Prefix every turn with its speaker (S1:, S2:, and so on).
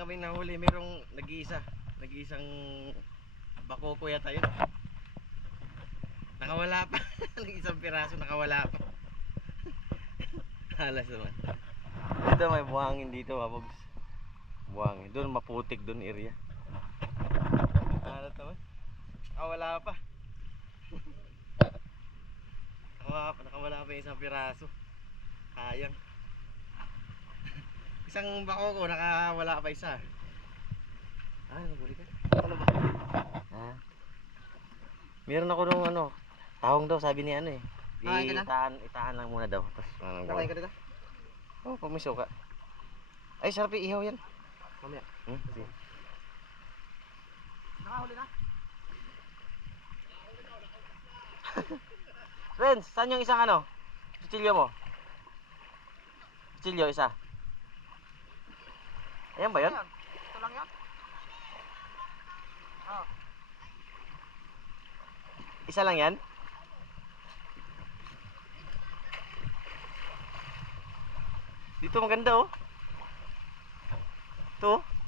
S1: kami nahuli. Merong nag-iisa. Nag-iisang bakoko yata yun. Nakawala pa. Nag-isang piraso nakawala pa. Halas naman. Dito may buhangin dito, Wabogs. Buhangin. Doon maputik doon area. Halas naman. Nakawala pa. nakawala pa, nakawala pa yung isang piraso. Sayang. Isang bako ko, nakawala pa isa. Ah, nabuli ka? Ano ba? Ha? Meron ako nung ano, tahong daw, sabi ni ano eh.
S2: Ka na?
S1: Itaan, itaan lang muna daw. Tapos, ano,
S2: Kakain ka dito?
S1: Oh, pumiso ka. Ay, sarap ihaw yan.
S2: Mamaya.
S1: Hmm? sige.
S2: Nakahuli na?
S1: Friends, saan yung isang ano? Kutsilyo mo? Kutsilyo, isa. Ayan ba yun?
S2: Ayan. Ito lang yan. Oh.
S1: Isa lang yan? Dito maganda oh. Ito oh.